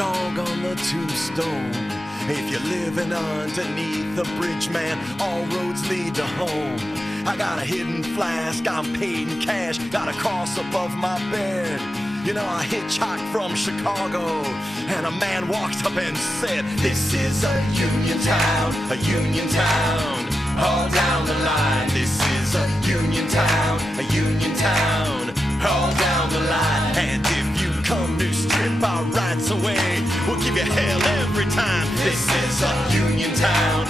dog on the tombstone. If you're living underneath the bridge, man, all roads lead to home. I got a hidden flask, I'm paid in cash, got a cross above my bed. You know, I hitchhiked from Chicago, and a man walked up and said, "This is a union town, all down the line. This is a union town, all down the line. And if you come to strip our rights away, we'll give you hell every time. This is a union town,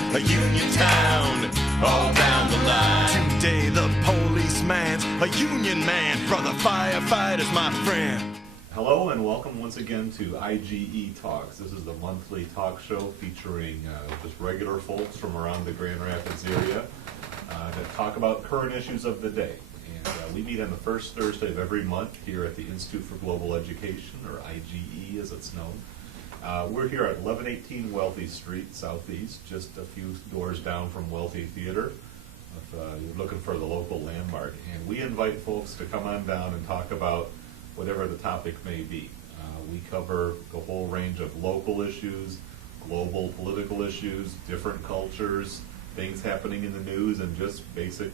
all down the line. Today the policeman's a union man, brother firefighter's my friend." Hello and welcome once again to IGE Talks. This is the monthly talk show featuring just regular folks from around the Grand Rapids area that talk about current issues of the day. And we meet on the first Thursday of every month here at the Institute for Global Education, or IGE as it's known. We're here at 1118 Wealthy Street, Southeast, just a few doors down from Wealthy Theater, if you're looking for the local landmark. And we invite folks to come on down and talk about whatever the topic may be. We cover the whole range of local issues, global political issues, different cultures, things happening in the news, and just basic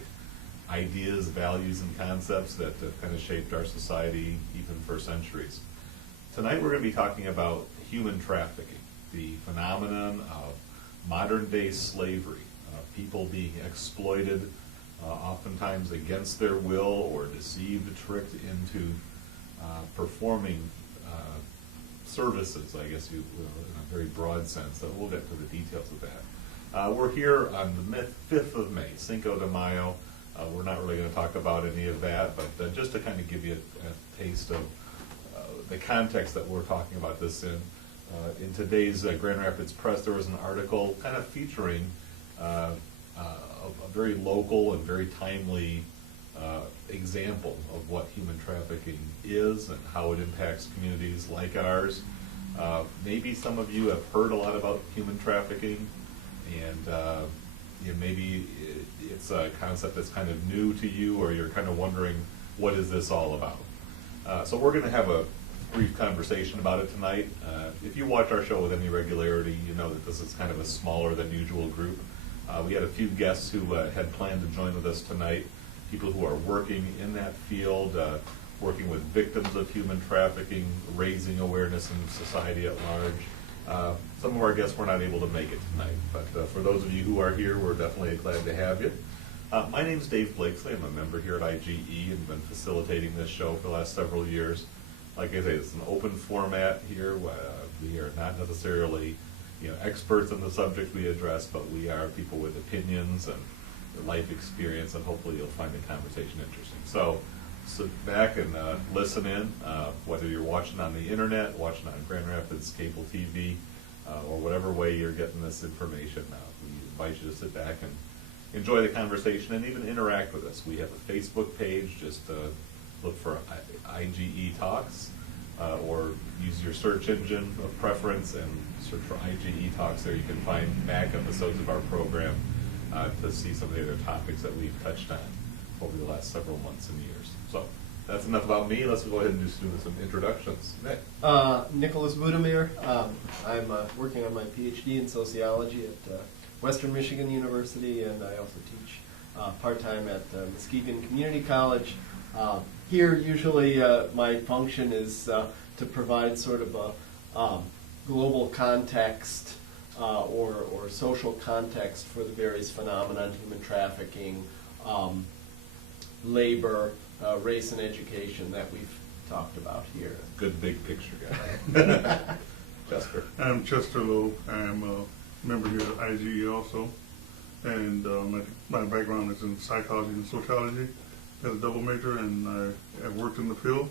ideas, values, and concepts that have kind of shaped our society even for centuries. Tonight we're going to be talking about human trafficking, the phenomenon of modern-day slavery, people being exploited, oftentimes against their will or deceived, tricked into performing services, I guess you will, in a very broad sense. So we'll get to the details of that. We're here on the 5th of May, Cinco de Mayo. We're not really going to talk about any of that, but just to kind of give you a taste of the context that we're talking about this in. In today's Grand Rapids Press, there was an article kind of featuring a very local and very timely example of what human trafficking is and how it impacts communities like ours. Maybe some of you have heard a lot about human trafficking, and maybe it's a concept that's kind of new to you, or you're kind of wondering, what is this all about? So we're going to have a brief conversation about it tonight. If you watch our show with any regularity, you know that this is kind of a smaller than usual group. We had a few guests who had planned to join with us tonight, people who are working in that field, working with victims of human trafficking, raising awareness in society at large. Some of our guests were not able to make it tonight, but for those of you who are here, we're definitely glad to have you. My name's Dave Blakesley. I'm a member here at IGE and been facilitating this show for the last several years. Like I say, it's an open format here. We are not necessarily experts in the subject we address, but we are people with opinions and life experience, and hopefully you'll find the conversation interesting. So sit back and listen in, whether you're watching on the internet, watching on Grand Rapids cable TV, or whatever way you're getting this information. We invite you to sit back and enjoy the conversation and even interact with us. We have a Facebook page. Just look for IGE Talks, or use your search engine of preference and search for IGE Talks. There you can find back episodes of our program to see some of the other topics that we've touched on over the last several months and years. So that's enough about me. Let's go ahead and just do some introductions. Nick. Nicholas Budimir. I'm working on my PhD in sociology at Western Michigan University, and I also teach part-time at Muskegon Community College. Here, usually my function is to provide sort of a global context or social context for the various phenomena, human trafficking, labor, race and education that we've talked about here. Good big picture guy. Chester. I'm Chester Lowe. I'm a member here at IGE also, and my background is in psychology and sociology as a double major, and I have worked in the field,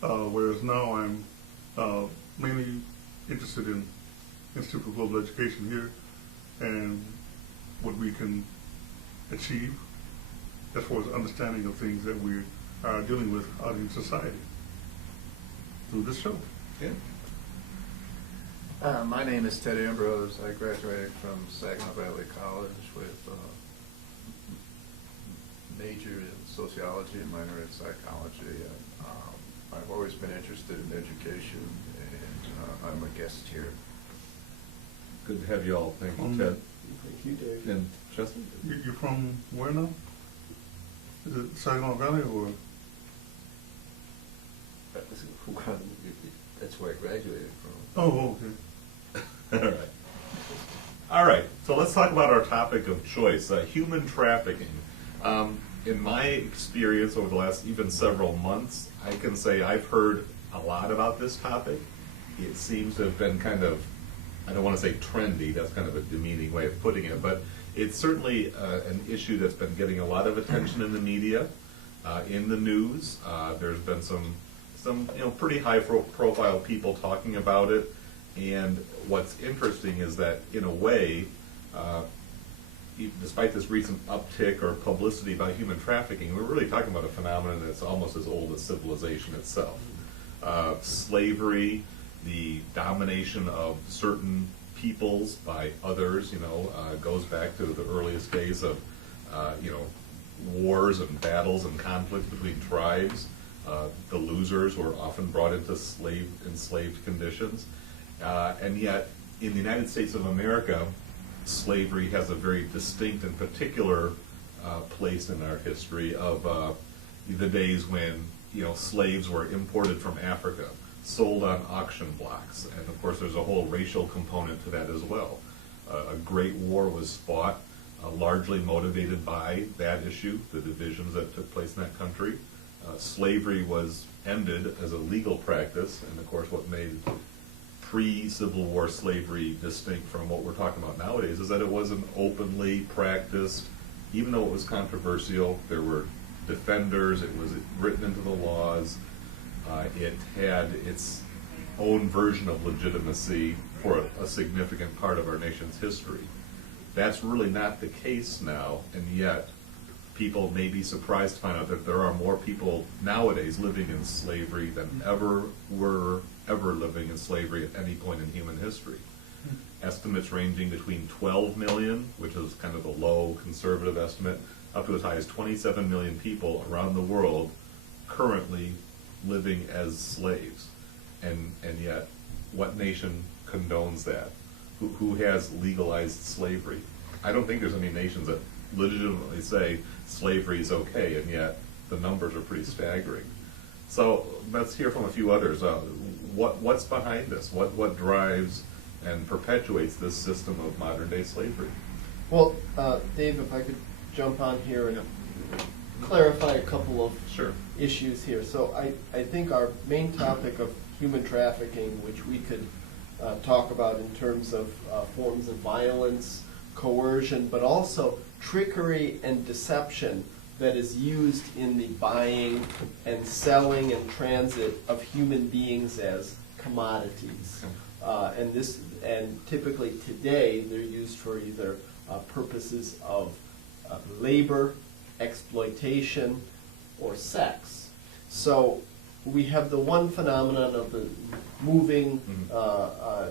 whereas now I'm mainly interested in Institute for Global Education here and what we can achieve as far as understanding of things that we are dealing with out in society through this show. Yeah. My name is Ted Ambrose. I graduated from Saginaw Valley College with a major in sociology and minor in psychology. And I've always been interested in education and I'm a guest here. Good to have you all. Thank you, Ted. Thank you, Dave. And Justin? You're from where now? Is it Saginaw Valley or? That's where I graduated from. Oh, okay. All right. All right, so let's talk about our topic of choice, human trafficking. In my experience over the last even several months, I can say I've heard a lot about this topic. It seems to have been kind of, I don't want to say trendy, that's kind of a demeaning way of putting it, but it's certainly an issue that's been getting a lot of attention in the media, in the news. There's been some pretty high profile people talking about it. And what's interesting is that, in a way, despite this recent uptick or publicity about human trafficking, we're really talking about a phenomenon that's almost as old as civilization itself. Slavery, the domination of certain peoples by others, goes back to the earliest days of, wars and battles and conflicts between tribes. The losers were often brought into enslaved conditions. And yet, in the United States of America, slavery has a very distinct and particular place in our history of the days when slaves were imported from Africa, sold on auction blocks, and of course there's a whole racial component to that as well. A great war was fought, largely motivated by that issue, the divisions that took place in that country. Slavery was ended as a legal practice, and of course what made pre-Civil War slavery distinct from what we're talking about nowadays is that it wasn't openly practiced. Even though it was controversial, there were defenders, it was written into the laws, it had its own version of legitimacy for a significant part of our nation's history. That's really not the case now, and yet people may be surprised to find out that there are more people nowadays living in slavery than ever were ever living in slavery at any point in human history. Estimates ranging between 12 million, which is kind of the low conservative estimate, up to as high as 27 million people around the world currently living as slaves. And yet, what nation condones that? Who has legalized slavery? I don't think there's any nations that legitimately say slavery is okay, and yet the numbers are pretty staggering. So let's hear from a few others. What's behind this? What drives and perpetuates this system of modern day slavery? Well, Dave, if I could jump on here and clarify a couple of issues here. So I think our main topic of human trafficking, which we could talk about in terms of forms of violence, coercion, but also trickery and deception that is used in the buying and selling and transit of human beings as commodities. And typically today they're used for either purposes of labor, exploitation, or sex. So we have the one phenomenon of the moving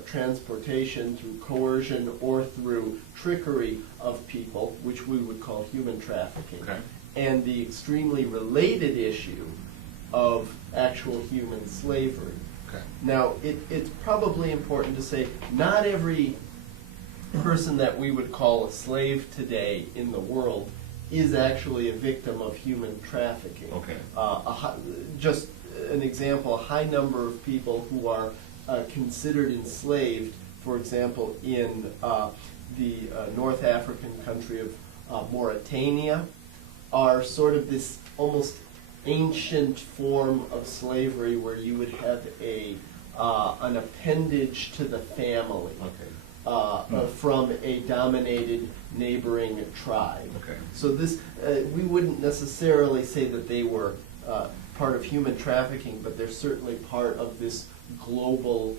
transportation through coercion or through trickery of people, which we would call human trafficking. Okay. And the extremely related issue of actual human slavery. Okay. Now, it's probably important to say not every person that we would call a slave today in the world is actually a victim of human trafficking. Okay. Just an example, a high number of people who are considered enslaved, for example, in the North African country of Mauritania, are sort of this almost ancient form of slavery where you would have an appendage to the family. Okay. From a dominated neighboring tribe. Okay. So this, we wouldn't necessarily say that they were part of human trafficking, but they're certainly part of this global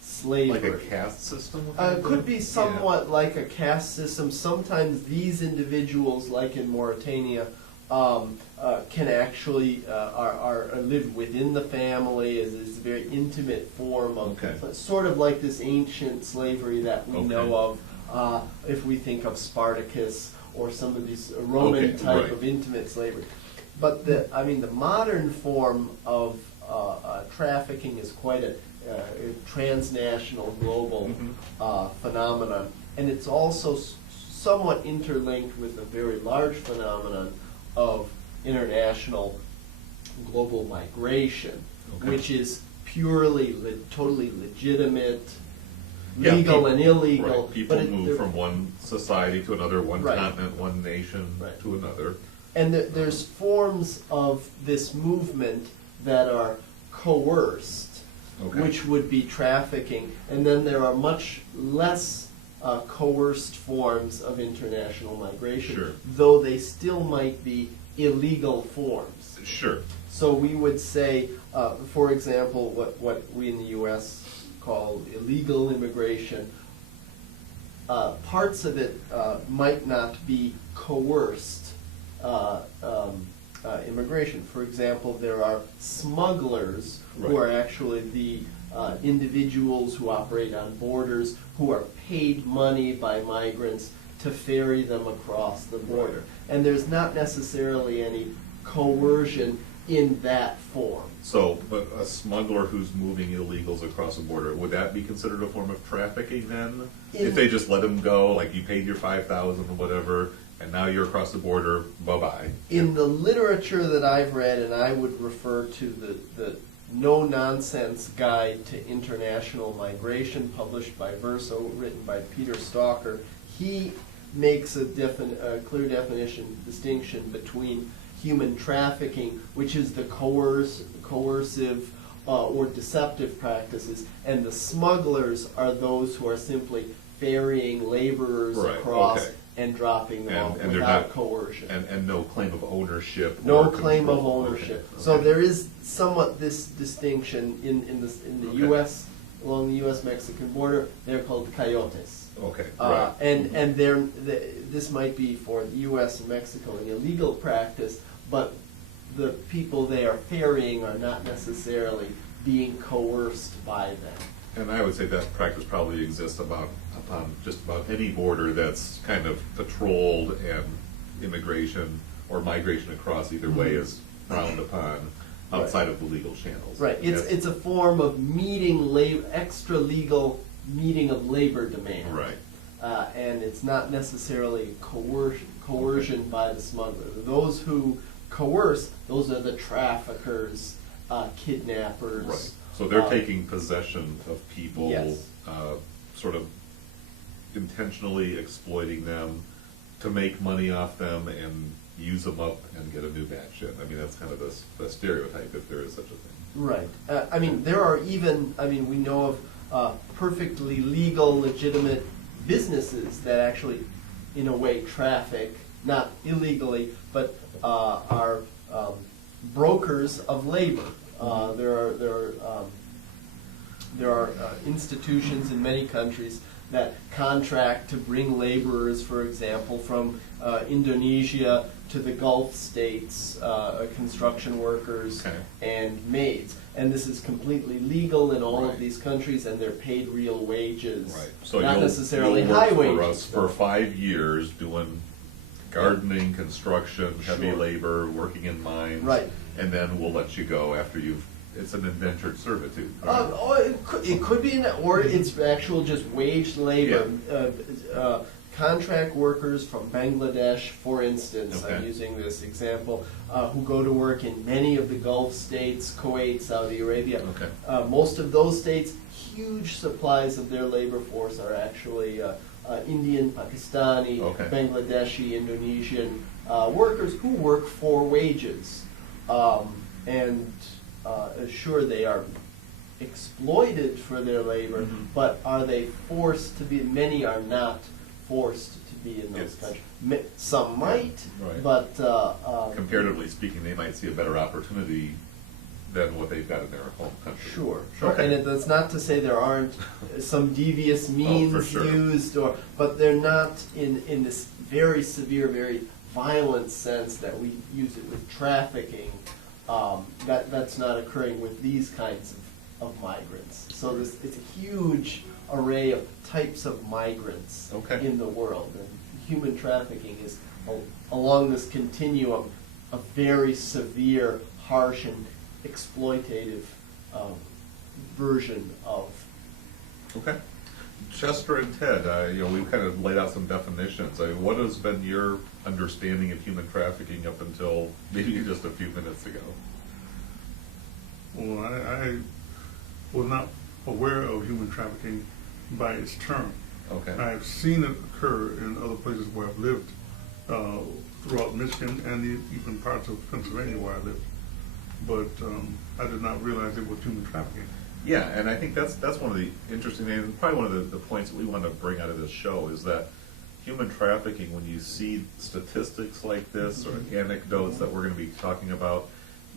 slavery. Like a caste system? Could be somewhat like a caste system. Sometimes these individuals, like in Mauritania, can actually live within the family as a very intimate form of, sort of like this ancient slavery that we know of if we think of Spartacus or some of these Roman type of intimate slavery. But the modern form of trafficking is quite a transnational, global Mhm. phenomenon. And it's also somewhat interlinked with a very large phenomenon of international global migration, Okay. which is purely, totally legitimate, Yeah, legal peop- and illegal. Right, people but it- move there- from one society to another, one Right. continent, one nation Right. to another. And there's forms of this movement that are coerced, Okay. which would be trafficking, and then there are much less coerced forms of international migration, Sure. though they still might be illegal forms. Sure. So we would say, for example, what we in the U.S. call illegal immigration, parts of it might not be coerced immigration. For example, there are smugglers who Right. are actually the individuals who operate on borders, who are paid money by migrants to ferry them across the border. And there's not necessarily any coercion in that form. So, but a smuggler who's moving illegals across the border, would that be considered a form of trafficking then? If they just let them go, like you paid your 5,000 or whatever, and now you're across the border, bye-bye. In the literature that I've read, and I would refer to the no-nonsense guide to international migration published by Verso, written by Peter Stalker, he makes a clear distinction between human trafficking, which is the coercive or deceptive practices, and the smugglers are those who are simply ferrying laborers Right, across okay. and dropping them off And they're without not- coercion. And no claim of ownership. No or claim of control. ownership. Okay, So okay. there is somewhat this distinction in the Okay. U.S., along the U.S.-Mexican border. They're called coyotes. Okay, right. And this might be for the U.S. and Mexico an illegal practice, but the people they are ferrying are not necessarily being coerced by them. And I would say that practice probably exists upon just about any border that's kind of patrolled and immigration or migration across either way is frowned upon outside of the legal channels. Right. It's a form of meeting extra legal meeting of labor demand. Right. And it's not necessarily coercion by the smuggler. Those who coerce, those are the traffickers, kidnappers. Right. So they're taking possession of people, Yes. sort of intentionally exploiting them to make money off them and use them up and get a new batch in. I mean, that's kind of the stereotype, if there is such a thing. Right. I mean, there are even, we know of perfectly legal, legitimate businesses that actually, in a way, traffic, not illegally, but are brokers of labor. There are institutions in many countries that contract to bring laborers, for example, from Indonesia to the Gulf states, construction workers Okay. and maids. And this is completely legal in all Right. of these countries, and they're paid real wages, Right. So not necessarily you'll high work wages. for us for 5 years doing gardening, construction, heavy Sure. labor, working in mines. Right. And then we'll let you go after it's an indentured servitude. It could be, or it's actual just wage labor. Contract workers from Bangladesh, for instance, I'm Okay. using this example, who go to work in many of the Gulf states, Kuwait, Saudi Arabia. Okay. Most of those states, huge supplies of their labor force are actually Indian, Pakistani, Okay. Bangladeshi, Indonesian workers who work for wages. Sure, they are exploited for their labor, Mhm. but are they forced to be? Many are not forced to be in those Yes. countries. Some might, Right. but Comparatively speaking, they might see a better opportunity than what they've got in their home country. Sure. Okay. And that's not to say there aren't some devious means sure. used, but they're not in this very severe, very violent sense that we use it with trafficking. That's not occurring with these kinds of migrants. So it's a huge array of types of migrants Okay. in the world, and human trafficking is along this continuum a very severe, harsh, and exploitative version of. Okay. Chester and Ted, we've kind of laid out some definitions. What has been your understanding of human trafficking up until maybe just a few minutes ago? Well, I was not aware of human trafficking by its term. Okay. I've seen it occur in other places where I've lived, throughout Michigan and even parts of Pennsylvania where I lived. But I did not realize it was human trafficking. Yeah, and I think that's one of the interesting things, and probably one of the points that we want to bring out of this show is that human trafficking, when you see statistics like this or anecdotes that we're going to be talking about,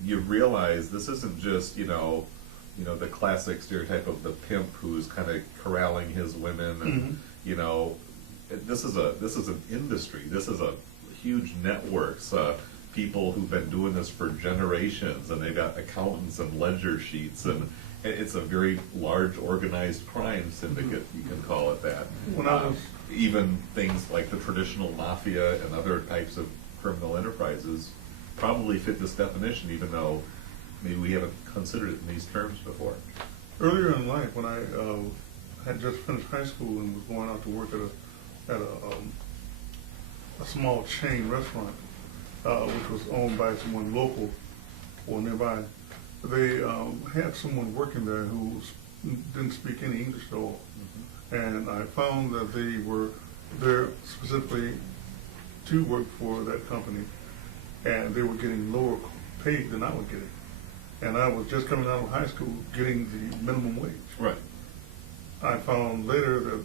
you realize this isn't just, the classic stereotype of the pimp who's kind of corralling his women, and this is an industry. This is a huge networks. People who've been doing this for generations, and they've got accountants and ledger sheets, and it's a very large organized crime syndicate. You can call it that. When I was Even things like the traditional mafia and other types of criminal enterprises probably fit this definition, even though maybe we haven't considered it in these terms before. earlier in life, when I had just finished high school and was going out to work at a small chain restaurant, which was owned by someone local or nearby, they had someone working there who didn't speak any English at all. And I found that they were there specifically to work for that company, and they were getting lower paid than I was getting. And I was just coming out of high school getting the minimum wage. Right. I found later that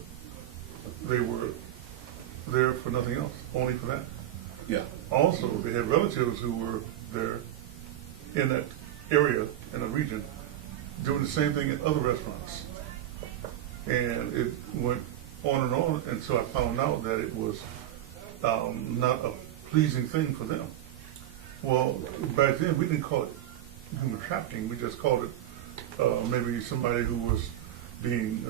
they were there for nothing else, only for that. Yeah. Also, they had relatives who were there in that area, in a region, doing the same thing at other restaurants. And it went on, and so I found out that it was not a pleasing thing for them. Well, back then, we didn't call it human trafficking. We just called it maybe somebody who was being,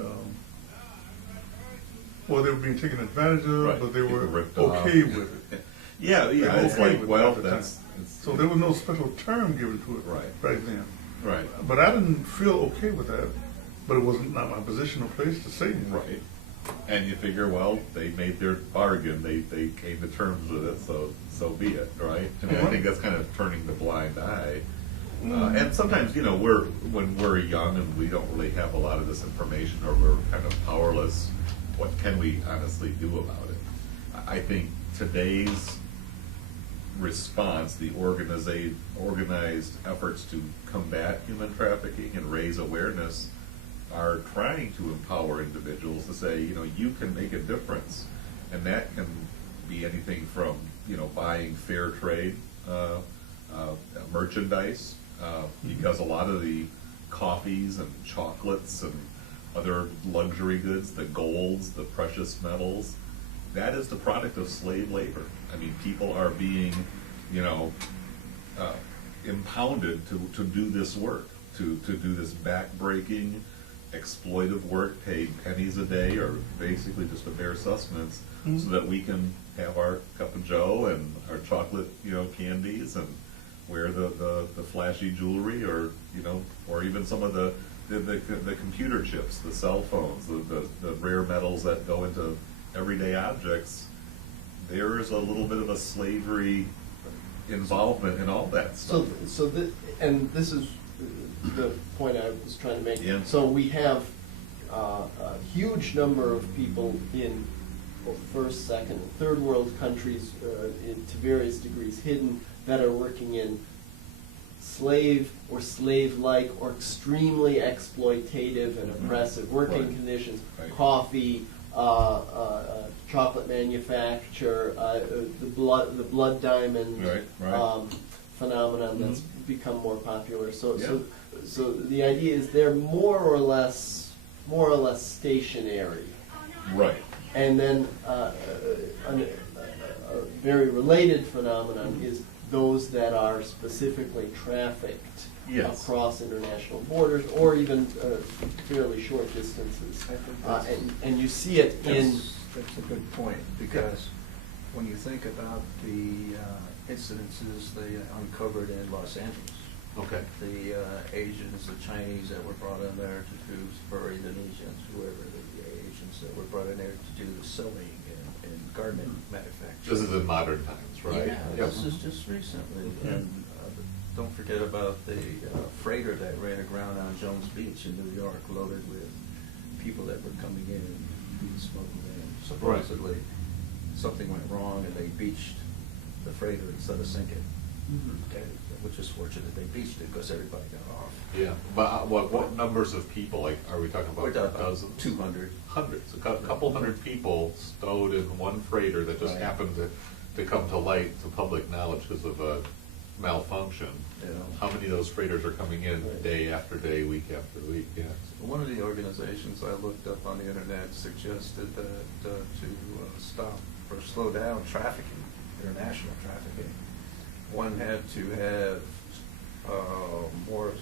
they were being taken advantage of, Right. but they were People ripped okay off. with it. Yeah. They were It's okay like, with well, it at the that's time. So there was no special term given to it Right. back then. right. But I didn't feel okay with that, but it wasn't not my position or place to say anything. Right. And you figure, well, they made their bargain, they came to terms with it, so be it, right? I mean, I think that's kind of turning the blind eye. And sometimes, when we're young and we don't really have a lot of this information, or we're kind of powerless, what can we honestly do about it? I think today's response, the organized efforts to combat human trafficking and raise awareness, are trying to empower individuals to say, you can make a difference. And that can be anything from, buying fair trade merchandise, because a lot of the coffees and chocolates and other luxury goods, the golds, the precious metals, that is the product of slave labor. I mean, people are being, impounded to do this work, to do this back-breaking, exploitive work, paid pennies a day, or basically just a bare sustenance, so that we can have our cup of joe and our chocolate, candies, and wear the flashy jewelry, or or even some of the computer chips, the cell phones, the rare metals that go into everyday objects. There is a little bit of a slavery involvement in all that stuff. And this is the point I was trying to make. Yeah. So we have a huge number of people in first, second, and third world countries, to various degrees hidden, that are working in slave or slave-like or extremely exploitative and oppressive working Right. conditions. Right. Coffee, chocolate manufacture, the blood diamond Right. phenomenon that's become more popular. So the idea is they're more or less stationary. Right. And then a very related phenomenon is those that are specifically trafficked Yes. across international borders, or even fairly short distances. I think that's- And you see it in. That's a good point, because when you think about the incidences they uncovered in Los Angeles, Okay. The Asians, the Chinese that were brought in there to do, or Indonesians, whoever, the Asians that were brought in there to do the sewing and garment manufacturing. This is in modern times, right? Yeah, Yep. this is just recently. And don't forget about the freighter that ran aground on Jones Beach in New York, loaded with people that were coming in and being smuggled in. Supposedly, something went wrong and they beached the freighter instead of sinking. Okay, which is fortunate they beached it because everybody got off. Yeah, but what numbers of people, like, are we talking about? We're talking about dozens? 200. Hundreds, a couple hundred people stowed in one freighter that just Right. happened to come to light, to public knowledge because of a malfunction. Yeah. How many of those freighters are coming in Right. day after day, week after week? Yeah. One of the organizations I looked up on the internet suggested that to stop or slow down trafficking, international trafficking, one had to have more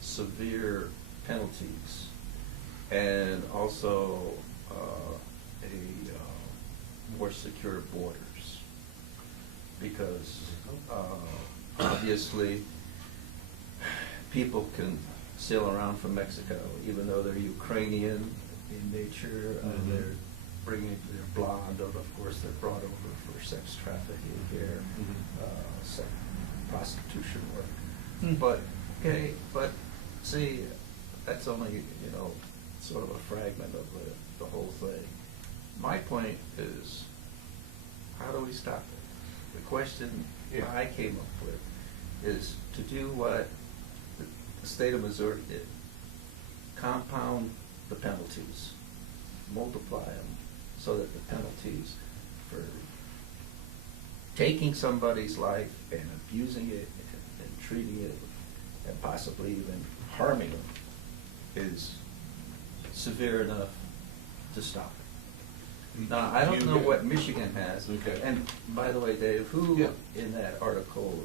severe penalties and also more secure borders. Because obviously people can sail around from Mexico, even though they're Ukrainian in nature, they're blonde, or of course they're brought over for sex trafficking here, sex, prostitution work. But, okay, but see, that's only, sort of a fragment of the whole thing. My point is, how do we stop it? The question I came up with is to do what the state of Missouri did. Compound the penalties, multiply them so that the penalties for taking somebody's life and abusing it and treating it and possibly even harming them is severe enough to stop it. Now, I don't know what Michigan has. Okay. And by the way, Dave, who Yeah. in that article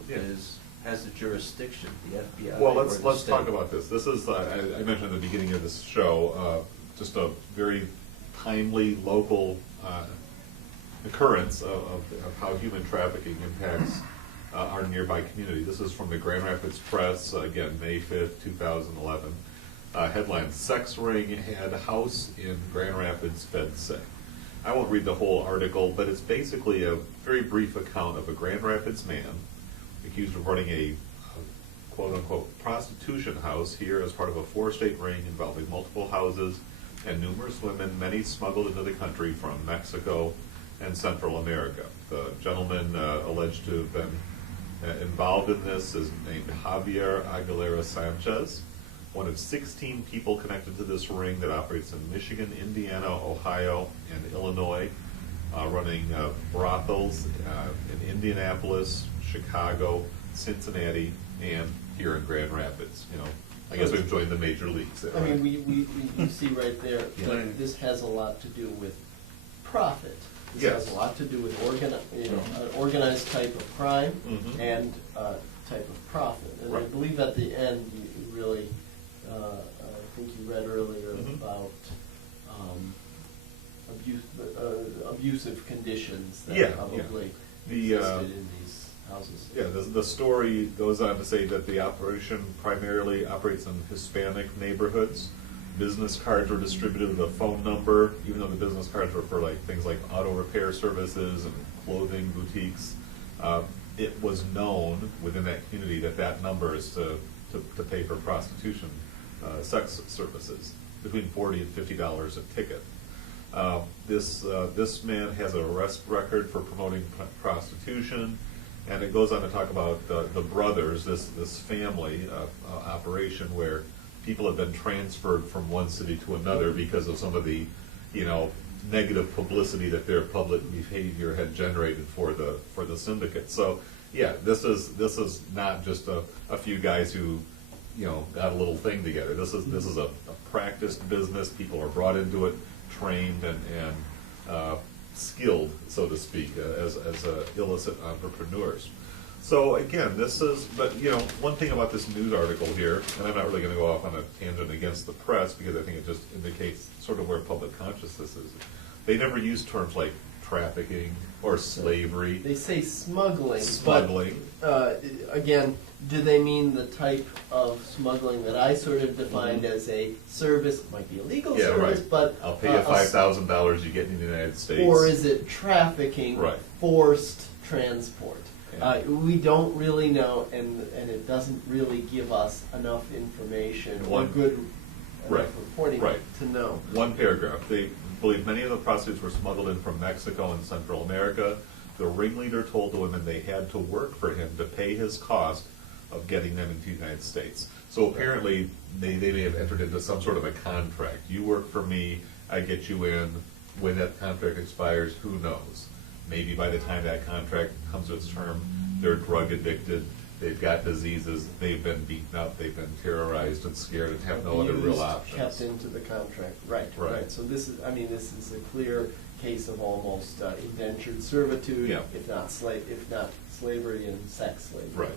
has the jurisdiction, the FBI? Well, or let's the state? talk about this. This is, I mentioned at the beginning of this show, just a very timely local occurrence of how human trafficking impacts our nearby community. This is from the Grand Rapids Press, again, May 5th, 2011. Headline, Sex Ring Had House in Grand Rapids Fed Sick. I won't read the whole article, but it's basically a very brief account of a Grand Rapids man accused of running a quote-unquote prostitution house here as part of a four-state ring involving multiple houses and numerous women, many smuggled into the country from Mexico and Central America. The gentleman alleged to have been involved in this is named Javier Aguilera Sanchez, one of 16 people connected to this ring that operates in Michigan, Indiana, Ohio, and Illinois, running brothels in Indianapolis, Chicago, Cincinnati, and here in Grand Rapids. I guess we've joined the major leagues there. I mean, right? we see right there Yeah. that this has a lot to do with profit. This Yes. has a lot to do with an organized type of crime Mhm. and type of profit. And I Right. believe at the end, you really, I think you read earlier Mhm. about abusive conditions that Yeah, probably The, existed in these houses. Yeah, the story goes on to say that the operation primarily operates in Hispanic neighborhoods. Business cards were distributed with a phone number, even though the business cards were for things like auto repair services and clothing boutiques. It was known within that community that number is to pay for prostitution, sex services, between $40 and $50 a ticket. This man has an arrest record for promoting prostitution, and it goes on to talk about the brothers, this family operation where people have been transferred from one city to another because of some of the, negative publicity that their public behavior had generated for the syndicate. So, yeah, this is not just a few guys who, got a little thing together. This is a practiced business. People are brought into it, trained and skilled, so to speak, as illicit entrepreneurs. So again, but one thing about this news article here, and I'm not really going to go off on a tangent against the press because I think it just indicates sort of where public consciousness is. They never use terms like trafficking or slavery. They say smuggling. Smuggling. But, again, do they mean the type of smuggling that I sort of defined as a service? It might be a legal Yeah, service, right. but I'll pay you $5,000 you get in the United States. or is it trafficking, Right. forced transport? Yeah. We don't really know, and it doesn't really give us enough information or One- good Right, enough reporting right. to know. One paragraph. They believe many of the prostitutes were smuggled in from Mexico and Central America. The ringleader told the women they had to work for him to pay his cost of getting them into the United States. So apparently, they may have entered into some sort of a contract. You work for me, I get you in. When that contract expires, who knows? Maybe by the time that contract comes to its term, they're drug addicted, they've got diseases, they've been beaten up, they've been terrorized and scared and have no other real Used, options. kept into the contract, right, Right. right. So this is a clear case of almost indentured servitude, Yeah. if not slavery and sex slavery. Right.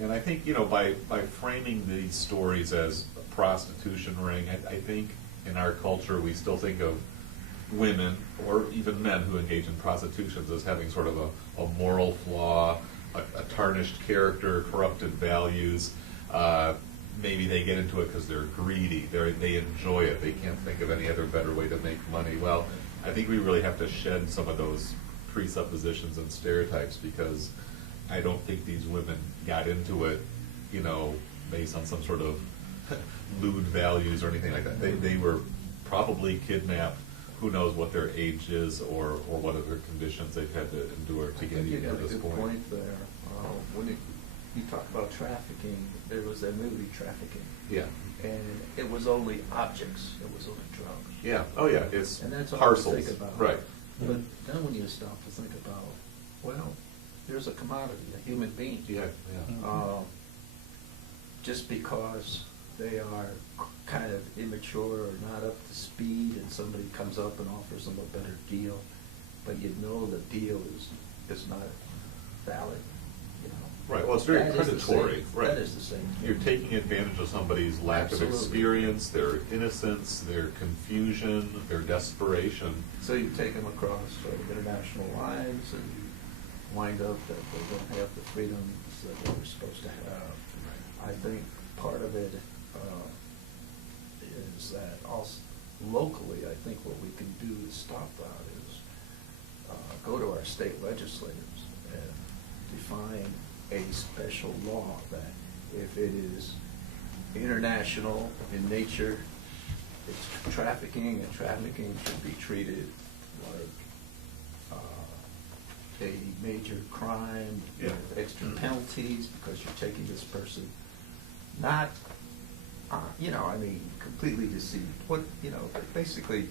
And I think, by framing these stories as a prostitution ring, I think in our culture, we still think of women, or even men who engage in prostitutions, as having sort of a moral flaw, a tarnished character, corrupted values. Maybe they get into it because they're greedy, they enjoy it, they can't think of any other better way to make money. Well, I think we really have to shed some of those presuppositions and stereotypes, because I don't think these women got into it, based on some sort of lewd values or anything like that. They were probably kidnapped. Who knows what their age is or what other conditions they've had to endure to get You even got to a this good point. point there. When you talk about trafficking, there was that movie Trafficking, Yeah. and it was only objects, it was only drugs. Yeah. Oh, yeah. It's And that's all parcels. you think about. Right. But then when you stop to think about, well, there's a commodity, a human being. Yeah. Yeah. Just because they are kind of immature or not up to speed, and somebody comes up and offers them a better deal, but the deal is not valid, Right. Well, it's very That is the predatory. same- Right. that is the same thing. You're taking advantage of somebody's lack Absolutely. of experience, their innocence, their confusion, their desperation. So you take them across international lines, and you wind up that they don't have the freedoms that they were supposed to have. I think part of it is that also locally, I think what we can do to stop that is go to our state legislators and define a special law that if it is international in nature, it's trafficking, and trafficking should be treated like a major crime Yeah. with extra penalties, because you're taking this person not, completely deceived. They basically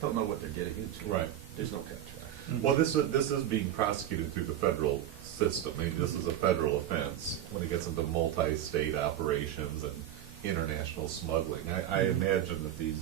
don't know what they're getting into. Right. There's no contract. Well, this is being prosecuted through the federal system. I mean, this is a federal offense when it gets into multi-state operations and international smuggling. I imagine that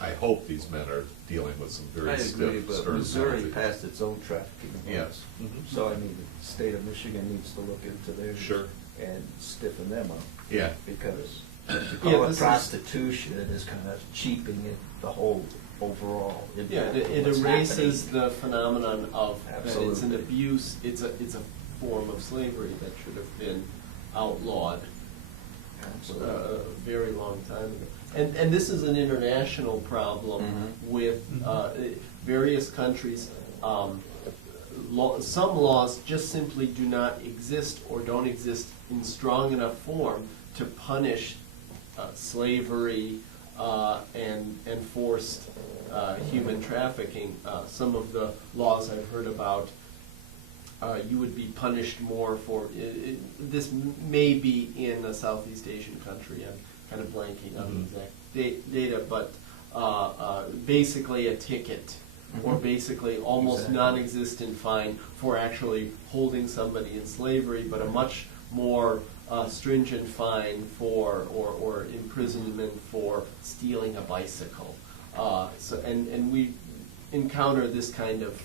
I hope these men are dealing with some very I agree, stiff, but stern Missouri penalties. passed its own trafficking laws. Yes. Mhm. So, the state of Michigan needs to look into theirs. Sure. And stiffen them up. Yeah. Because to Yeah, call this it is- prostitution is kind of cheapening it, the whole overall impact. Yeah, of it what's erases happening. the phenomenon of that it's an Absolutely. abuse, it's a form of slavery that should have been outlawed Absolutely. a very long time ago. And this is an international problem Mhm. with various countries. Some laws just simply do not exist or don't exist in strong enough form to punish slavery and forced human trafficking. Some of the laws I've heard about, you would be punished more for, this may be in a Southeast Asian country, I'm kind of blanking on the exact data, but basically a ticket, or Mhm. basically almost Exactly. non-existent fine for actually holding somebody in slavery, but a much more stringent fine or imprisonment for stealing a bicycle. And we encounter this kind of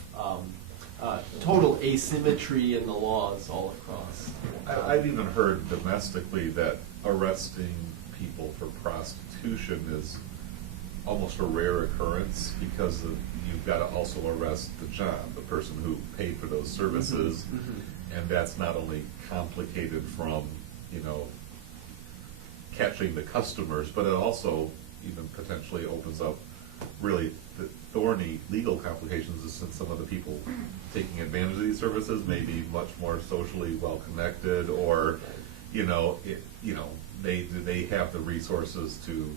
total asymmetry in the laws all across. I've even heard domestically that arresting people for prostitution is almost a rare occurrence, because you you've got to also arrest the job, the person who paid for those services. And that's not only complicated from, you know, catching the customers, but it also even potentially opens up really the thorny legal complications, since some of the people taking advantage of these services may be much more socially well-connected, or, you know, they have the resources to,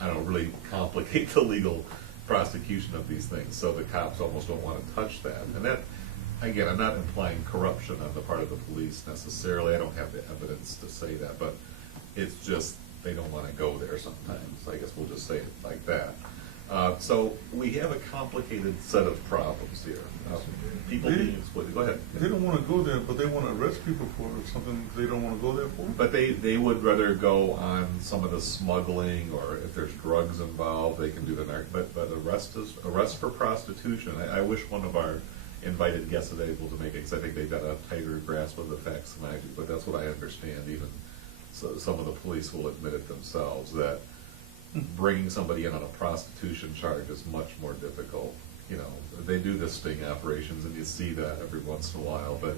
I don't know, really complicate the legal prosecution of these things, so the cops almost don't want to touch that. And that, again, I'm not implying corruption on the part of the police necessarily, I don't have the evidence to say that, but it's just, they don't want to go there sometimes, I guess we'll just say it like that. So we have a complicated set of problems here. People being exploited. Go ahead. They don't want to go there, but they want to arrest people for something they don't want to go there for. But they would rather go on some of the smuggling, or if there's drugs involved, they can do the but arrest for prostitution. I wish one of our invited guests was able to make it, because I think they've got a tighter grasp of the facts than I do. But that's what I understand. Even so, some of the police will admit it themselves that bringing somebody in on a prostitution charge is much more difficult. You know, they do the sting operations, and you see that every once in a while, but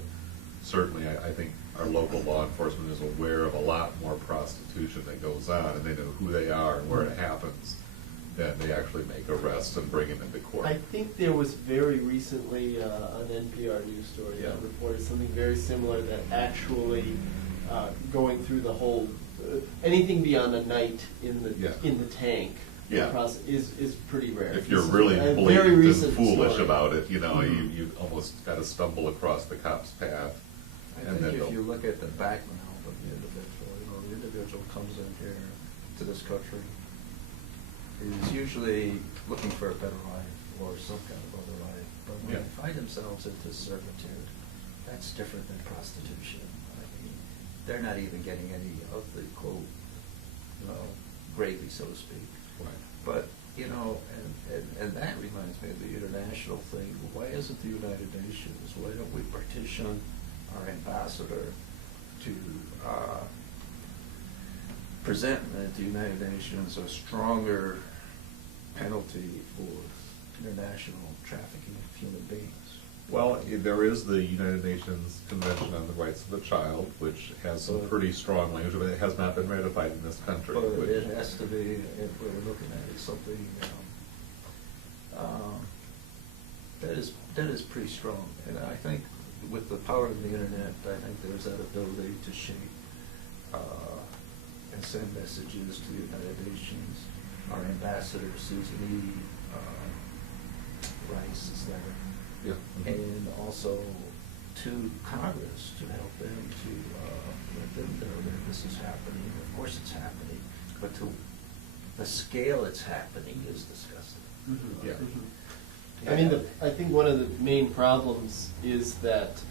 certainly I think our local law enforcement is aware of a lot more prostitution that goes on, and they know who they are and where it happens, than they actually make arrests and bring them into court. I think there was very recently an NPR news story that reported something very similar, that actually going through the whole, anything beyond a night in the tank is pretty rare. If you're really blatant and foolish about it, you know, you almost got to stumble across the cop's path. I think if you look at the background of the individual, you know, the individual comes in here to this country, is usually looking for a better life or some kind of other life. But when they find themselves into servitude, that's different than prostitution. I mean, they're not even getting any of the quote, gravy, so to speak. Right. But, you know, and that reminds me of the international thing. Why isn't the United Nations, why don't we petition our ambassador to present at the United Nations a stronger penalty for international trafficking of human beings? Well, there is the United Nations Convention on the Rights of the Child, which has some pretty strong language, but it has not been ratified in this country. But it has to be, if we're looking at it, something that is pretty strong. And I think with the power of the internet, I think there's that ability to shape and send messages to the United Nations. Our ambassador, Susan E. Rice, is there. Yeah. And also to Congress to help them to let them know that this is happening. Of course it's happening, but to the scale it's happening is disgusting. Mm-hmm. Yeah. I mean, I think one of the main problems is that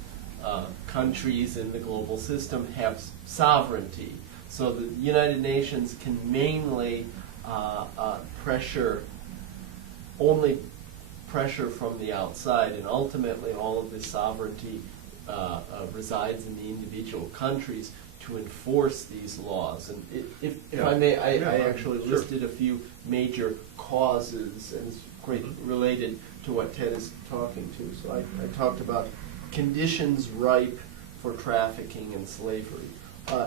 countries in the global system have sovereignty. So the United Nations can mainly only pressure from the outside, and ultimately all of this sovereignty resides in the individual countries to enforce these laws. And if I may, I actually listed a few major causes, and it's quite related to what Ted is talking to. So I talked about conditions ripe for trafficking and slavery.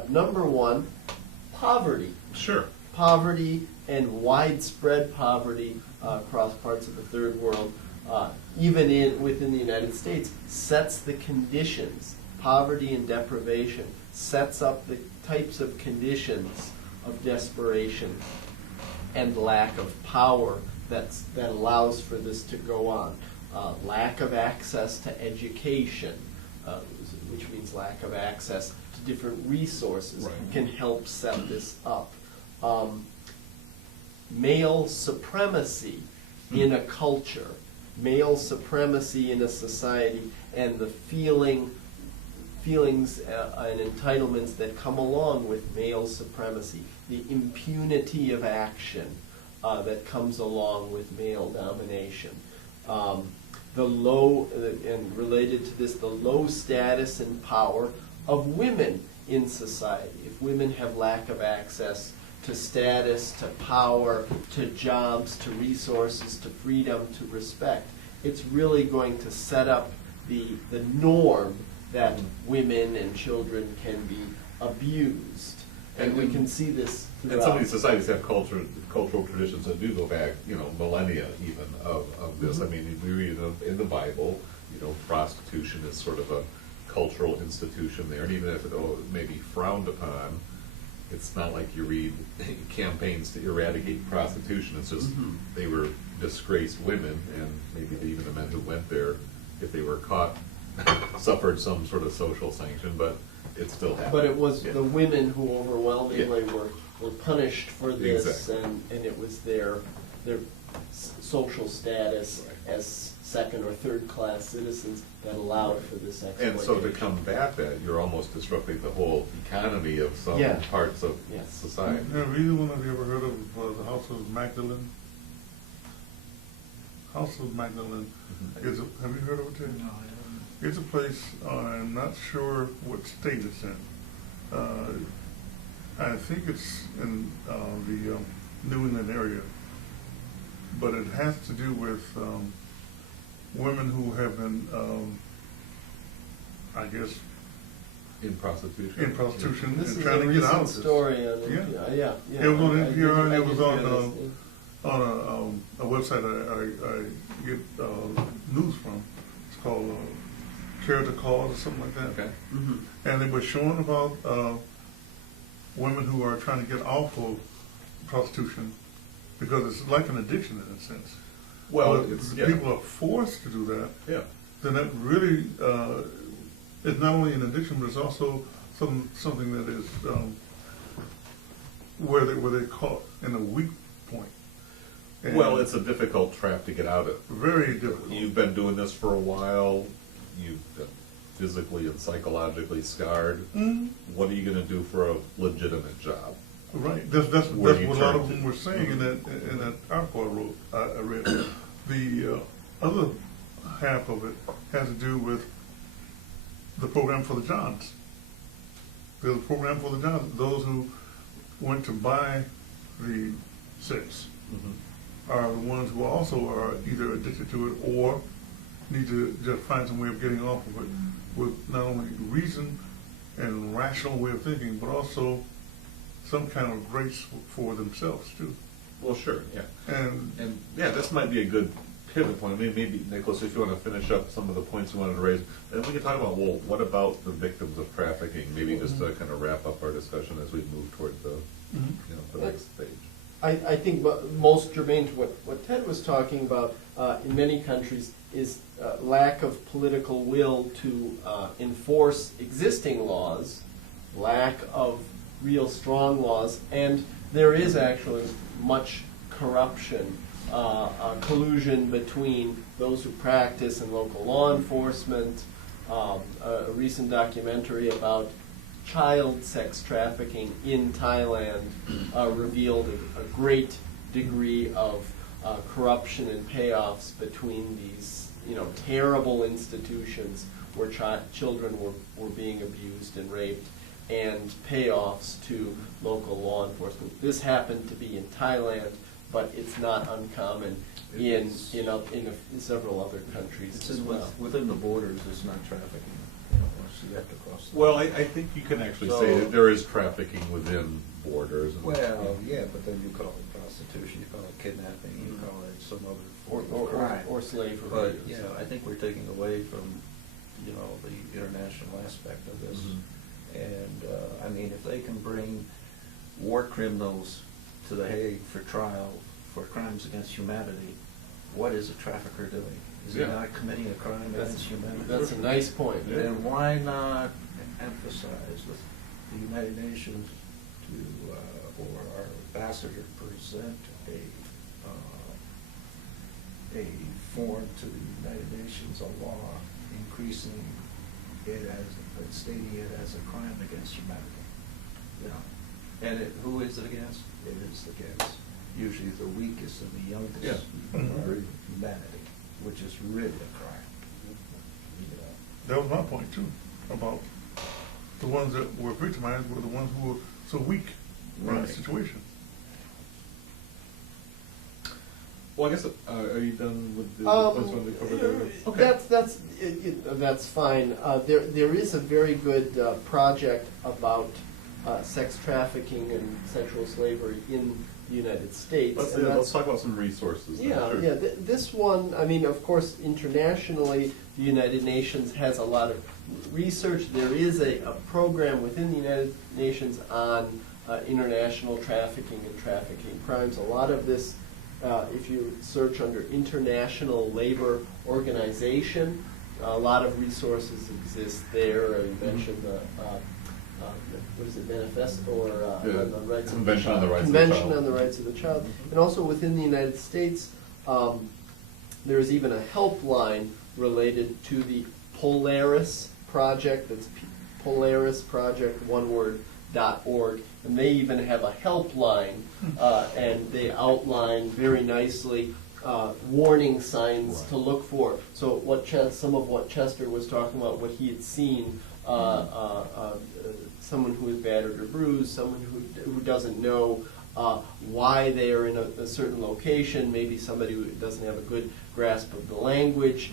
Number one, poverty. Sure. Poverty and widespread poverty across parts of the third world, even within the United States, sets the conditions. Poverty and deprivation sets up the types of conditions of desperation and lack of power that allows for this to go on. Lack of access to education, which means lack of access to different resources, can help set this up. Male supremacy in a culture, male supremacy in a society, and the feelings and entitlements that come along with male supremacy, the impunity of action that comes along with male domination. The low, and related to this, the low status and power of women in society. If women have lack of access to status, to power, to jobs, to resources, to freedom, to respect. It's really going to set up the norm that women and children can be abused. And we can see this throughout. And some of these societies have cultural traditions that do go back, millennia even of this. I mean, we read in the Bible, prostitution is sort of a cultural institution there, and even if it may be frowned upon, it's not like you read campaigns to eradicate prostitution. It's just they were disgraced women, and maybe even the men who went there, if they were caught, suffered some sort of social sanction, but it still happened. But it was Yeah. the women who overwhelmingly were punished for this, Exactly. and it was their social status Right. as second or third class citizens that allowed for this exploitation. And so to combat that, you're almost disrupting the whole economy of some Yeah. parts of Yes. society. Have either one of you ever heard of the House of Magdalene? House of Magdalene have you heard of it, Ted? No, It's a place, I'm not sure what state it's in. I think it's in the New England area. But it has to do with women who have been, I guess, In prostitution. in prostitution This and is trying a to get out recent of this. story on Yeah. NPR. Yeah. It was on I NPR and did it was hear on this. a website I get news from. It's called Care to Cause or something like that. Okay. Mhm. And it was showing about women who are trying to get off of prostitution because it's like an addiction in a sense. Well, But it's, if yeah. people are forced to do that, Yeah. then that really is not only an addiction, but it's also something that is where they're caught in a weak point. And Well, it's a difficult trap to get out of. very difficult. You've been doing this for a while, you've been physically and psychologically scarred. Mhm. What are you gonna do for a legitimate job? Right, that's Where what you a lot turn of to. them were saying in that article I read. The other half of it has to do with the program for the Johns. There's a program for the Johns, those who went to buy the sex are the ones who also are either addicted to it or need to just find some way of getting off of it with not only reason and rational way of thinking, but also some kind of grace for themselves too. Well, sure, yeah. And And, yeah, this might be a good pivot point. Maybe, Nicholas, if you want to finish up some of the points you wanted to raise, then we can talk about, well, what about the victims of trafficking? Maybe just to kind of wrap up our discussion as we move toward the, the next stage. I think most germane to what Ted was talking about in many countries is lack of political will to enforce existing laws, lack of real strong laws, and there is actually much corruption, collusion between those who practice and local law enforcement. A recent documentary about child sex trafficking in Thailand revealed a great degree of corruption and payoffs between these, terrible institutions where children were being abused and raped, and payoffs to local law enforcement. This happened to be in Thailand, but it's not uncommon in several other countries It's as well. within the borders, it's not trafficking, so you have to cross. Well, I think you can actually say So- that there is trafficking within borders. and- Well, yeah, but then you call it prostitution, you call it kidnapping, you call it some other form of crime. Or slavery. But, I think we're taking away from, the international aspect of this. And, if they can bring war criminals to The Hague for trial for crimes against humanity, what is a trafficker doing? Is he Yeah. not committing a crime against humanity? That's a nice point. Then why not emphasize with the United Nations to, or our ambassador present a form to the United Nations, a law increasing it as, stating it as a crime against humanity? And who is it against? It is against usually the weakest and the youngest Yeah. of our humanity, which is really a crime. that was my point too, about the ones that were victimized were the ones who were so weak. run the Right. situation. Well, I guess, are you done with the points you wanted to cover there? Okay. That's fine. There is a very good project about sex trafficking and sexual slavery in the United States. Let's and that's- talk about some resources. then, Yeah, sure. yeah. This one, I mean, of course, internationally, the United Nations has a lot of research. There is a program within the United Nations on international trafficking and trafficking crimes. A lot of this, if you search under International Labor Organization, a lot of resources exist there. You mentioned the what is it, manifesto or Yeah, on the rights Convention on the Rights of the Convention Child. on the Rights of the Child, and also within the United States, there is even a helpline related to the Polaris Project. That's Polaris Project, one word, .org, and they even have a helpline, and they outline very nicely warning signs Right. to look for. So what some of what Chester was talking about, what he had seen, someone who is battered or bruised, someone who doesn't know why they are in a certain location, maybe somebody who doesn't have a good grasp of the language,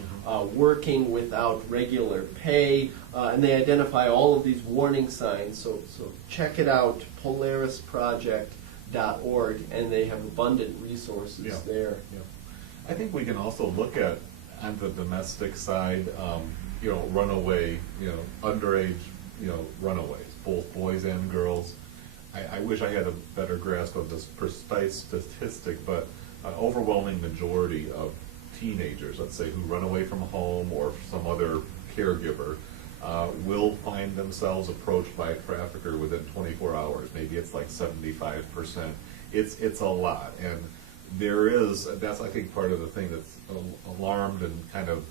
working without regular pay, and they identify all of these warning signs. So check it out, polarisproject.org, and they have abundant resources Yeah. there. Yeah. I think we can also look at, on the domestic side, runaway, underage, runaways, both boys and girls. I wish I had a better grasp of this precise statistic, but an overwhelming majority of teenagers, let's say, who run away from home or some other caregiver, will find themselves approached by a trafficker within 24 hours. Maybe it's like 75%. It's a lot, and that's I think part of the thing that's alarmed and kind of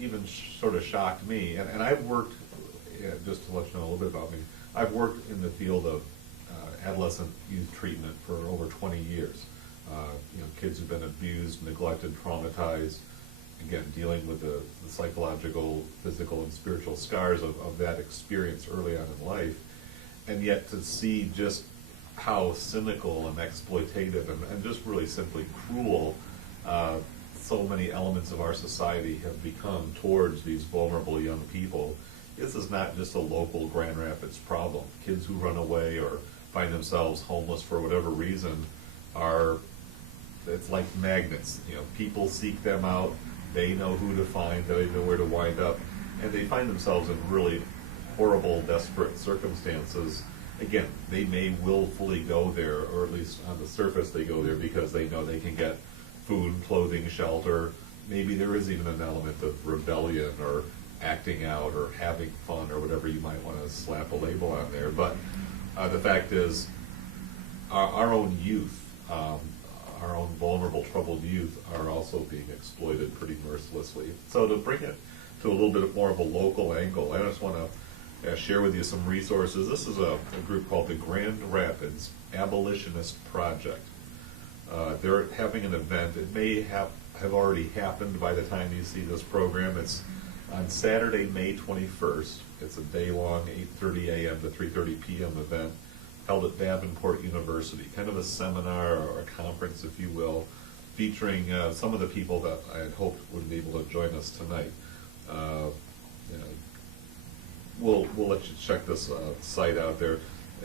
even sort of shocked me. And I've worked, just to let you know a little bit about me, I've worked in the field of adolescent youth treatment for over 20 years. Kids who've been abused, neglected, traumatized, again, dealing with the psychological, physical, and spiritual scars of that experience early on in life. And yet to see just how cynical and exploitative and just really simply cruel so many elements of our society have become towards these vulnerable young people. This is not just a local Grand Rapids problem. Kids who run away or find themselves homeless for whatever reason it's like magnets. People seek them out, they know who to find, they know where to wind up, and they find themselves in really horrible, desperate circumstances. Again, they may willfully go there, or at least on the surface they go there because they know they can get food, clothing, shelter. Maybe there is even an element of rebellion or acting out or having fun or whatever you might want to slap a label on there. But the fact is, our own youth, our own vulnerable, troubled youth are also being exploited pretty mercilessly. So to bring it to a little bit more of a local angle, I just want to share with you some resources. This is a group called the Grand Rapids Abolitionist Project. They're having an event. It may have already happened by the time you see this program. It's on Saturday, May 21st. It's a day-long 8:30 a.m. to 3:30 p.m. event held at Davenport University, kind of a seminar or a conference, if you will, featuring some of the people that I had hoped would be able to join us tonight. We'll let you check this site out there.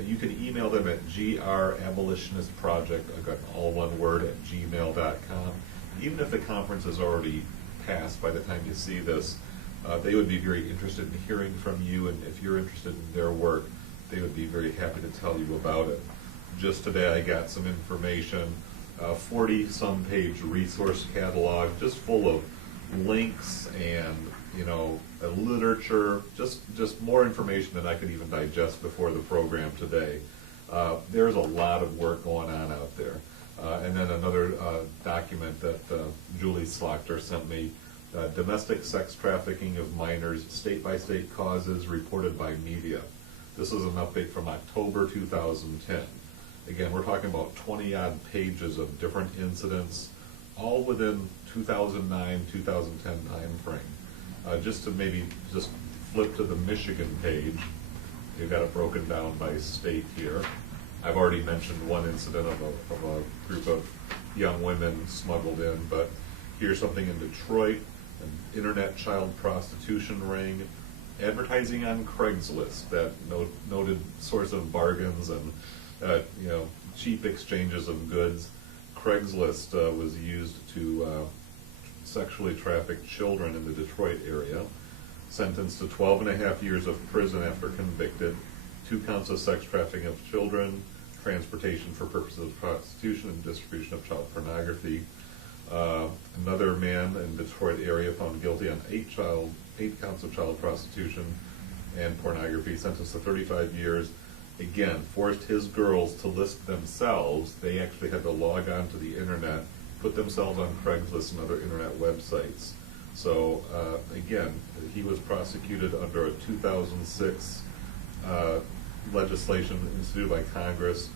You can email them at grabolitionistproject, again, all one word, at gmail.com. Even if the conference is already passed by the time you see this, they would be very interested in hearing from you, and if you're interested in their work, they would be very happy to tell you about it. Just today I got some information, 40-some page resource catalog, just full of links and literature, just more information than I could even digest before the program today. There's a lot of work going on out there. And then another document that Julie Slaughter sent me, domestic sex trafficking of minors, state-by-state causes reported by media. This is an update from October 2010. Again, we're talking about 20-odd pages of different incidents, all within 2009, 2010 time frame. Just to maybe just flip to the Michigan page, you've got it broken down by state here. I've already mentioned one incident of a group of young women smuggled in, but here's something in Detroit, an internet child prostitution ring, advertising on Craigslist, that noted source of bargains and cheap exchanges of goods. Craigslist was used to sexually traffic children in the Detroit area, sentenced to 12.5 years of prison after convicted, 2 counts of sex trafficking of children, transportation for purposes of prostitution, and distribution of child pornography. Another man in the Detroit area found guilty on 8 counts of child prostitution and pornography, sentenced to 35 years. Again, forced his girls to list themselves. They actually had to log on to the internet, put themselves on Craigslist and other internet websites. So again, he was prosecuted under a 2006 legislation instituted by Congress,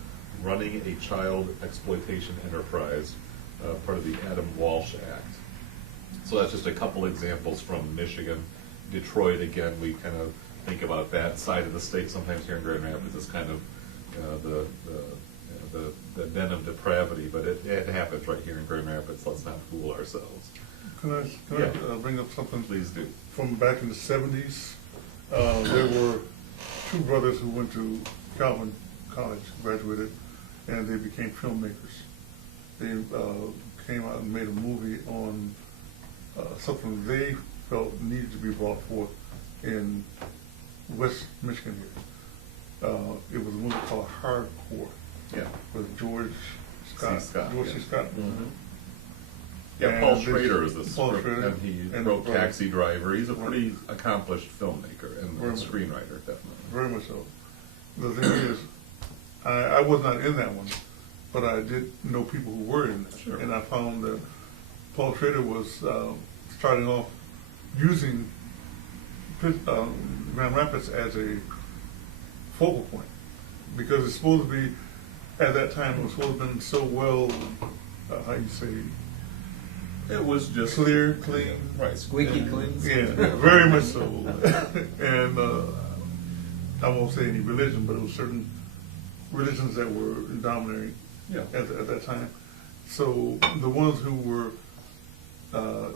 running a child exploitation enterprise, part of the Adam Walsh Act. So that's just a couple examples from Michigan. Detroit, again, we kind of think about that side of the state sometimes here in Grand Rapids as kind of the den of depravity, but it happens right here in Grand Rapids. Let's not fool ourselves. Can I Yeah. bring up something? Please do. From back in the 70s, there were 2 brothers who went to Calvin College, graduated, and they became filmmakers. They came out and made a movie on something they felt needed to be brought forth in West Michigan here. It was a movie called Hardcore. Yeah. With George Scott. George C. Scott. Mm-hmm. Yeah, And Paul this- Schrader is the Paul script, Schrader and he and wrote brother. Taxi Driver. He's a pretty accomplished filmmaker and Very much. screenwriter, definitely. Very much so. The thing is, I was not in that one, but I did know people who were in that. Sure. And I found that Paul Schrader was starting off using Grand Rapids as a focal point, because it's supposed to be, at that time, it was supposed to have been so well, how you say, It was just clear, clean. right, Squeaky clean. Yeah, very much so. And I won't say any religion, but it was certain religions that were dominating Yeah. at that time. So the ones who were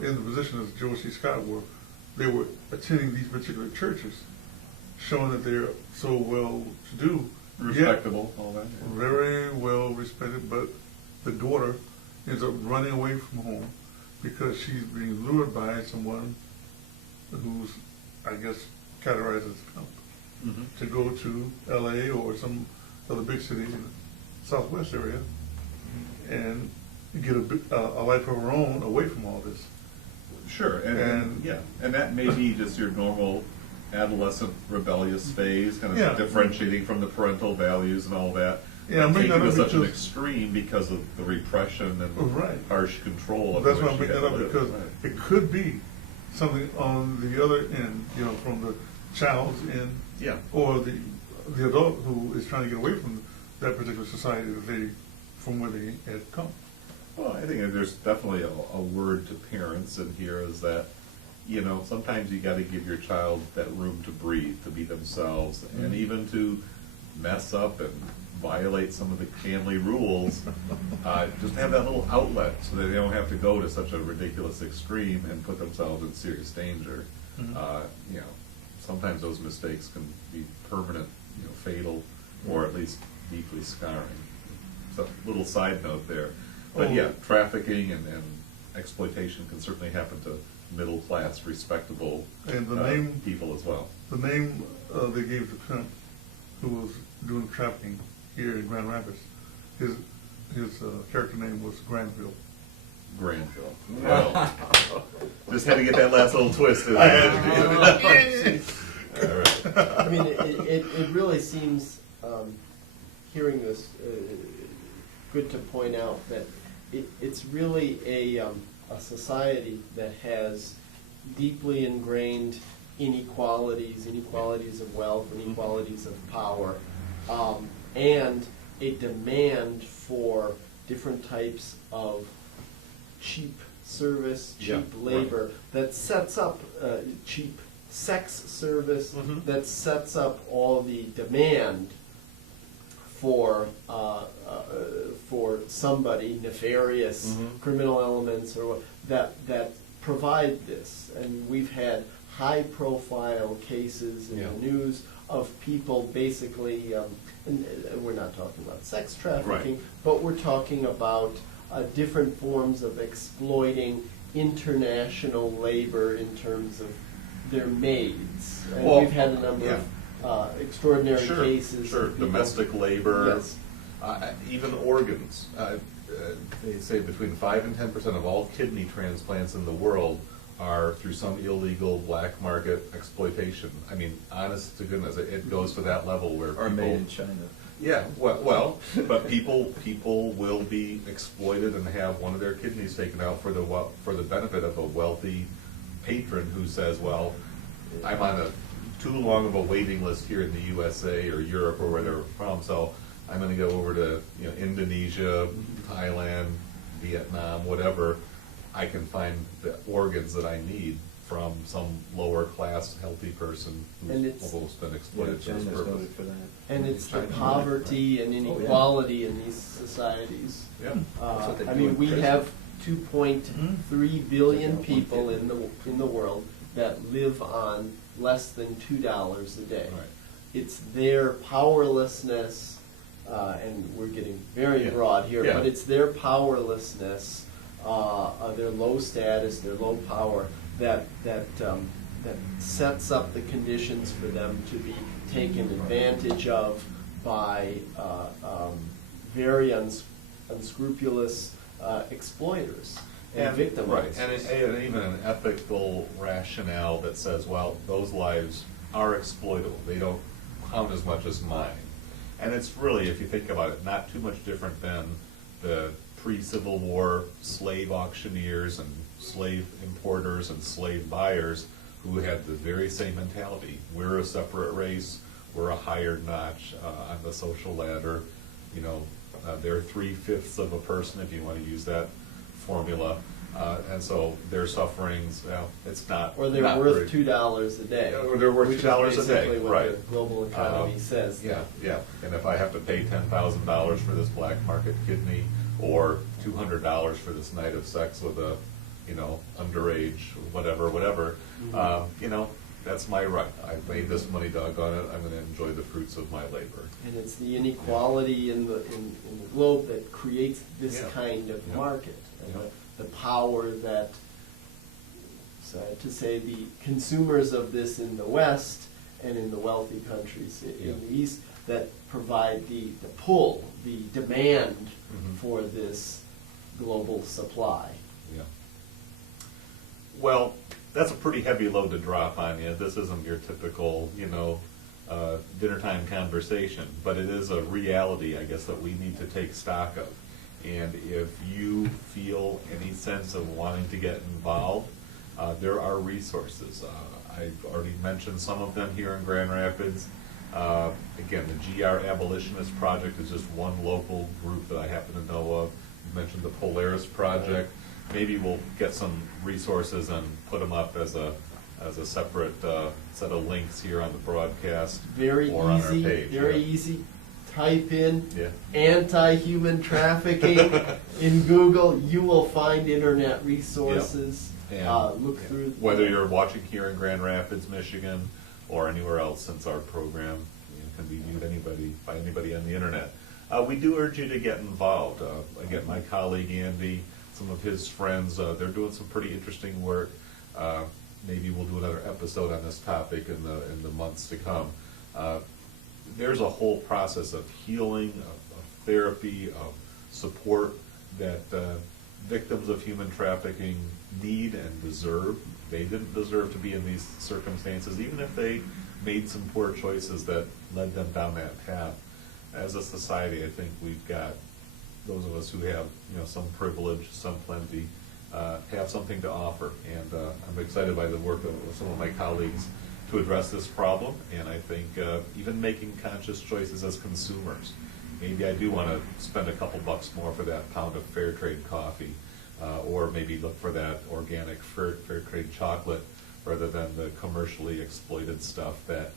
in the position as George C. Scott were, they were attending these particular churches, showing that they're so well to do, respectable, all that. yet very well respected. But the daughter ends up running away from home because she's being lured by someone who's, I guess, categorized as a pimp, Mm-hmm. to go to LA or some other big city in the Southwest area and get a life of her own away from all this. Sure, and yeah, and that may be just your normal adolescent rebellious phase, kind of Yeah. differentiating from the parental values and all that. Yeah, I'm bringing taking that to up such an because- extreme because of the repression and Right. harsh control of That's which why I'm she bringing had that to up, live. because Right. it could be something on the other end, from the child's end, Yeah. or the adult who is trying to get away from that particular society from where they had come. Well, I think there's definitely a word to parents in here is that, sometimes you got to give your child that room to breathe, to be themselves, and even to mess up and violate some of the family rules. Just have that little outlet so that they don't have to go to such a ridiculous extreme and put themselves in serious danger. Sometimes those mistakes can be permanent, fatal, or at least deeply scarring. So, little side note there. But yeah, trafficking and exploitation can certainly happen to middle-class, respectable And the name- people as well. The name they gave the pimp who was doing trafficking here in Grand Rapids, his character name was Granville. Granville. Well, just had to get that last little twist in I there. had to. All right. I mean, it really seems, hearing this, good to point out that it's really a society that has deeply ingrained inequalities of wealth, inequalities of power, and a demand for different types of cheap service, cheap Yeah, labor, right. that sets up cheap sex service, Mhm. that sets up all the demand for somebody nefarious, criminal elements or what, that provide this. And we've had high-profile cases in the news of people basically, and we're not talking about sex trafficking, Right. but we're talking about different forms of exploiting international labor in terms of their maids. And Well, we've had a number of extraordinary cases. Sure, of people- domestic labor. Yes. Even organs. They say between 5 and 10% of all kidney transplants in the world are through some illegal black market exploitation. I mean, honest to goodness, it goes to that level where Or people, made in China. yeah, well, but people will be exploited and have one of their kidneys taken out for the benefit of a wealthy patron who says, well, I'm on too long of a waiting list here in the USA or Europe or where they're from, so I'm going to go over to Indonesia, Thailand, Vietnam, whatever. I can find the organs that I need from some lower class healthy person And who's it's- almost been Yeah, exploited for this China's purpose. noted for that. And it's the China. poverty and Oh, yeah. inequality in these societies. Yeah. That's what they I do mean, in we prison. have 2.3 billion One people kid. in the world that live on less than $2 a day. Right. It's their powerlessness, and we're getting very Yeah. broad here, Yeah. but it's their powerlessness, their low status, their low power that sets up the conditions for them to be taken advantage of by very unscrupulous exploiters and Right, victimizers. and even an ethical rationale that says, well, those lives are exploitable. They don't count as much as mine. And it's really, if you think about it, not too much different than the pre-Civil War slave auctioneers and slave importers and slave buyers who had the very same mentality. We're a separate race. We're a higher notch on the social ladder. They're 3/5 of a person, if you want to use that formula. And so their sufferings, well, it's not. Or they're not worth very- $2 a day. Or they're worth which is $2 a day, basically what right. the global economy says. Yeah, yeah. And if I have to pay $10,000 for this black market kidney, or $200 for this night of sex with a, underage, whatever, that's my right. I've made this money, doggone it. I'm going to enjoy the fruits of my labor. And it's the inequality in the globe that creates this Yeah. kind of Yeah. market. And Yeah. the power that, to say the consumers of this in the West and in the wealthy countries in Yeah. the East that provide the pull, the demand Mhm. for this global supply. Yeah. Well, that's a pretty heavy load to drop on you. This isn't your typical, dinner time conversation, but it is a reality, I guess, that we need to take stock of. And if you feel any sense of wanting to get involved, there are resources. I've already mentioned some of them here in Grand Rapids. Again, the GR Abolitionist Project is just one local group that I happen to know of. You mentioned the Polaris Project. Maybe we'll get some resources and put them up as a separate set of links here on the broadcast Very or on our easy, page. very yeah. easy. Type in Yeah. anti-human trafficking in Google. You will find internet resources. And, Look yeah, through. whether you're watching here in Grand Rapids, Michigan, or anywhere else, since our program can be viewed by anybody on the internet. We do urge you to get involved. Again, my colleague Andy, some of his friends, they're doing some pretty interesting work. Maybe we'll do another episode on this topic in the months to come. There's a whole process of healing, of therapy, of support that victims of human trafficking need and deserve. They didn't deserve to be in these circumstances, even if they made some poor choices that led them down that path. As a society, I think we've got, those of us who have some privilege, some plenty, have something to offer. And I'm excited by the work of some of my colleagues to address this problem. And I think even making conscious choices as consumers. Maybe I do want to spend a couple bucks more for that pound of fair trade coffee, or maybe look for that organic fair trade chocolate rather than the commercially exploited stuff that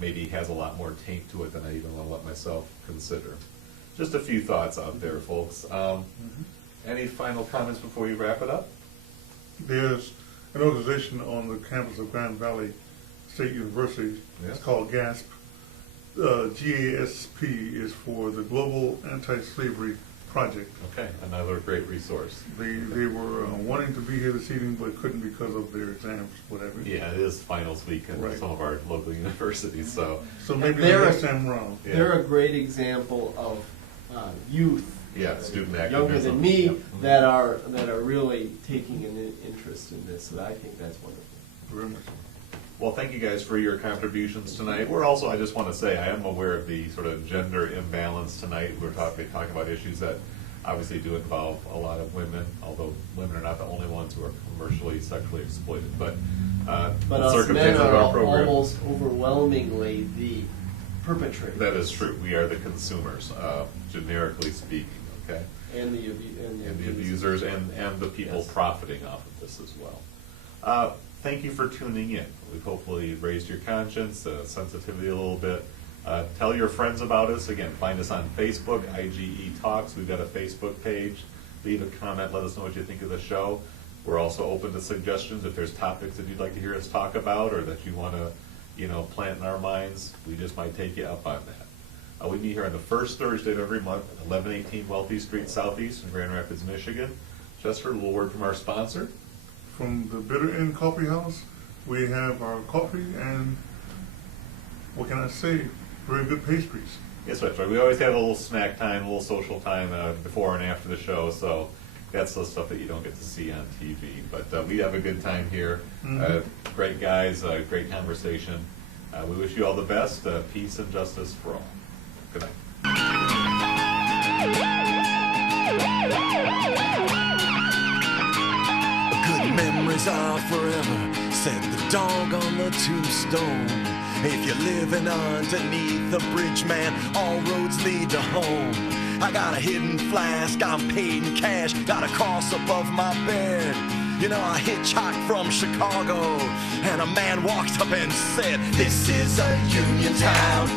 maybe has a lot more taint to it than I even want to let myself consider. Just a few thoughts out there, folks. Any final comments before we wrap it up? There's an organization on the campus of Grand Valley State University. Yeah. It's called GASP. GASP is for the Global Anti-Slavery Project. Okay, another great resource. They were wanting to be here this evening, but couldn't because of their exams, whatever. Yeah, it is finals week at Right. some of our local universities, so. So maybe They're- the next time around. Yeah. They're a great example of youth, Yeah, student younger activism. than me, Yep. that are really taking an interest in this. So I think that's wonderful. Very much. Well, thank you guys for your contributions tonight. We're also, I just want to say, I am aware of the sort of gender imbalance tonight. We're talking about issues that obviously do involve a lot of women, although women are not the only ones who are commercially, sexually exploited. But But the us men circumstances of are our program. almost overwhelmingly the perpetrators. That is true. We are the consumers, generically speaking, okay? And the And the abusers and the people Yes. profiting off of this as well. Thank you for tuning in. We've hopefully raised your conscience, sensitivity a little bit. Tell your friends about us. Again, find us on Facebook, IGE Talks. We've got a Facebook page. Leave a comment. Let us know what you think of the show. We're also open to suggestions. If there's topics that you'd like to hear us talk about or that you want to, plant in our minds, we just might take you up on that. We meet here on the first Thursday of every month, 1118 Wealthy Street Southeast in Grand Rapids, Michigan. Chester, a little word from our sponsor. From the Bitter End Coffee House, we have our coffee and, what can I say, very good pastries. Yes, that's right. We always have a little snack time, a little social time before and after the show, so that's the stuff that you don't get to see on TV. But we have a good time here. Mhm. Great guys, great conversation. We wish you all the best. Peace and justice for all. Good night. Good memories are forever, said the dog on the tombstone. If you're living underneath the bridge, man, all roads lead to home. I got a hidden flask, I'm paid in cash, got a cross above my bed. I hitchhiked from Chicago, and a man walked up and said, "This is a union town,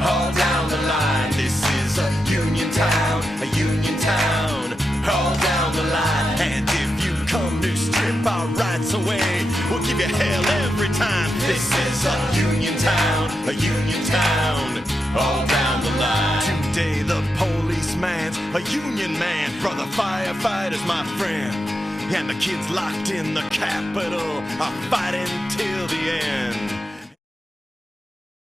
all down the line. This is a union town, all down the line. And if you come to strip our rights away, we'll give you hell every time. This is a union town, all down the line. Today the policeman's a union man, brother firefighter's my friend. And the kids locked in the Capitol are fighting till the end.